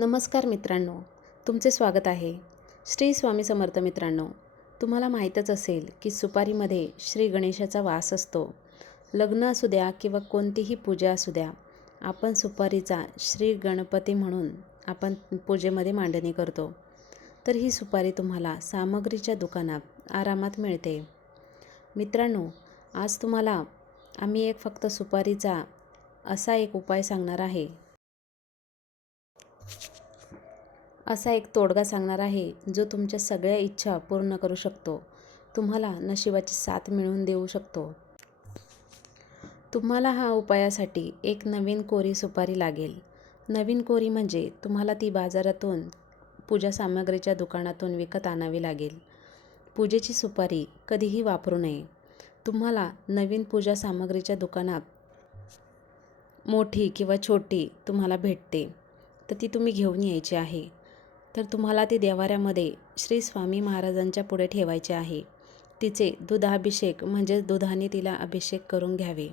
नमस्कार मित्रांनो, तुमचे स्वागत आहे. श्री स्वामी समर्थ मित्रांनो, तुम्हाला माहीतच असेल की सुपारीमध्ये श्री गणेशाचा वास असतो. लग्न असू द्या किंवा कोणतीही पूजा असू द्या, आपण सुपारीचा श्री गणपती म्हणून आपण पूजेमध्ये मांडणी करतो. तर ही सुपारी तुम्हाला सामग्रीच्या दुकानात आरामात मिळते. मित्रांनो, आज तुम्हाला आम्ही एक फक्त सुपारीचा असा एक उपाय सांगणार आहे, असा एक तोडगा सांगणार आहे जो तुमच्या सगळ्या इच्छा पूर्ण करू शकतो, तुम्हाला नशिबाची साथ मिळवून देऊ शकतो. तुम्हाला हा उपायासाठी एक नवीन कोरी सुपारी लागेल. नवीन कोरी म्हणजे तुम्हाला ती बाजारातून पूजा सामग्रीच्या दुकानातून विकत आणावी लागेल. पूजेची सुपारी कधीही वापरू नये. तुम्हाला नवीन पूजा सामग्रीच्या दुकानात मोठी किंवा छोटी तुम्हाला भेटते, तर ती तुम्ही घेऊन यायची आहे. तर तुम्हाला ती देवाऱ्यामध्ये श्री स्वामी महाराजांच्या पुढे ठेवायचे आहे. तिचे दुधाभिषेक म्हणजेच दुधाने तिला अभिषेक करून घ्यावे.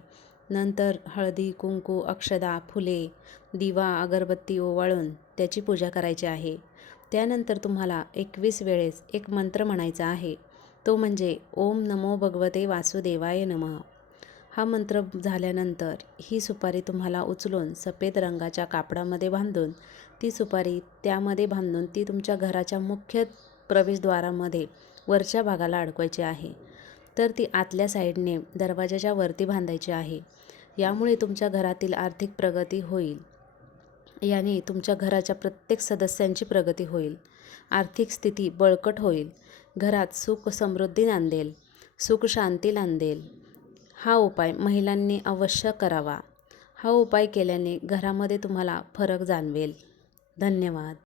नंतर हळदी, कुंकू, अक्षदा, फुले, दिवा, अगरबत्ती ओवाळून त्याची पूजा करायची आहे. त्यानंतर तुम्हाला 21 वेळेस एक मंत्र म्हणायचा आहे. तो म्हणजे ओम नमो भगवते वासुदेवाय नमः. हा मंत्र झाल्यानंतर ही सुपारी तुम्हाला उचलून सफेद रंगाच्या कापडामध्ये बांधून ती सुपारी त्यामध्ये बांधून ती तुमच्या घराच्या मुख्य प्रवेशद्वारामध्ये वरच्या भागाला अडकवायची आहे. तर ती आतल्या साईडने दरवाजाच्या वरती बांधायची आहे. यामुळे तुमच्या घरातील आर्थिक प्रगती होईल. याने तुमच्या घराच्या प्रत्येक सदस्यांची प्रगती होईल. आर्थिक स्थिती बळकट होईल. घरात सुख समृद्धी नांदेल, सुख शांती नांदेल. हा उपाय महिलांनी अवश्य करावा. हा उपाय केल्याने घरामध्ये तुम्हाला फरक जाणवेल. धन्यवाद.